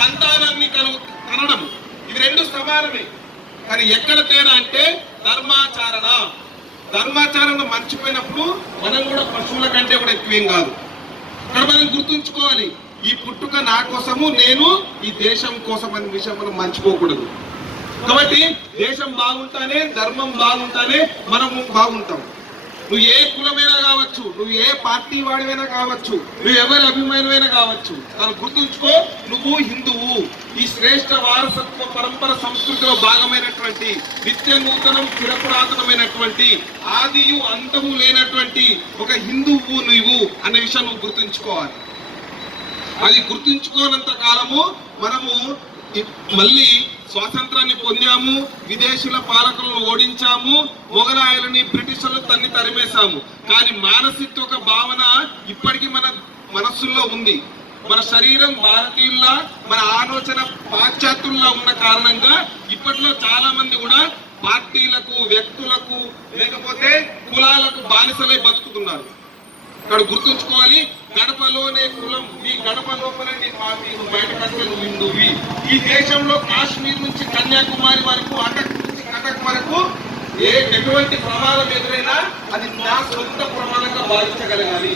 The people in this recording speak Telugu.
సంతానాన్ని కనడం, ఇవి రెండు సమానమే. కానీ ఎక్కడ తేడా అంటే ధర్మాచరణ మర్చిపోయినప్పుడు మనం కూడా పశువుల కంటే కూడా ఎక్కువేం కాదు. ఇక్కడ మనం గుర్తుంచుకోవాలి, ఈ పుట్టుక నా కోసము, నేను ఈ దేశం కోసం అనే విషయం మనం మర్చిపోకూడదు. కాబట్టి దేశం బాగుంటానే, ధర్మం బాగుంటానే మనము బాగుంటాం. నువ్వు ఏ కులమైనా కావచ్చు, నువ్వు ఏ పార్టీ వాడివైనా కావచ్చు, నువ్వు ఎవరి అభిమానమైనా కావచ్చు, తను గుర్తుంచుకో, నువ్వు హిందువు. ఈ శ్రేష్ఠ వారసత్వ పరంపర సంస్కృతిలో భాగమైనటువంటి నిత్య నూతనం చిరపురాతనమైనటువంటి ఆదియు అంతము లేనటువంటి ఒక హిందువు నువ్వు అనే విషయం నువ్వు గుర్తుంచుకోవాలి. అది గుర్తుంచుకోనంత కాలము మనము మళ్ళీ స్వాతంత్రాన్ని పొందాము, విదేశీయుల పాలకులను ఓడించాము, మొగలాయలని బ్రిటిషర్లు తరిమేశాము. కానీ మానసిక భావన ఇప్పటికీ మన మనస్సుల్లో ఉంది. మన శరీరం భారతీయుల్లా, మన ఆలోచన పాశ్చాత్యుల్లా ఉన్న కారణంగా ఇప్పట్లో చాలా మంది కూడా పార్టీలకు, వ్యక్తులకు, లేకపోతే కులాలకు బానిసలై బతుకుతున్నారు. ఇక్కడ గుర్తుంచుకోవాలి, గడపలోనే కులం, నీ గడప లోపలే నీకు బయటకు వస్తే నువ్వు హిందువి. ఈ దేశంలో కాశ్మీర్ నుంచి కన్యాకుమారి వరకు, అటక్ నుంచి కటక్ వరకు ఎటువంటి ప్రమాదం ఎదురైనా అది నా సొంత ప్రమాదంగా భావించగలగాలి.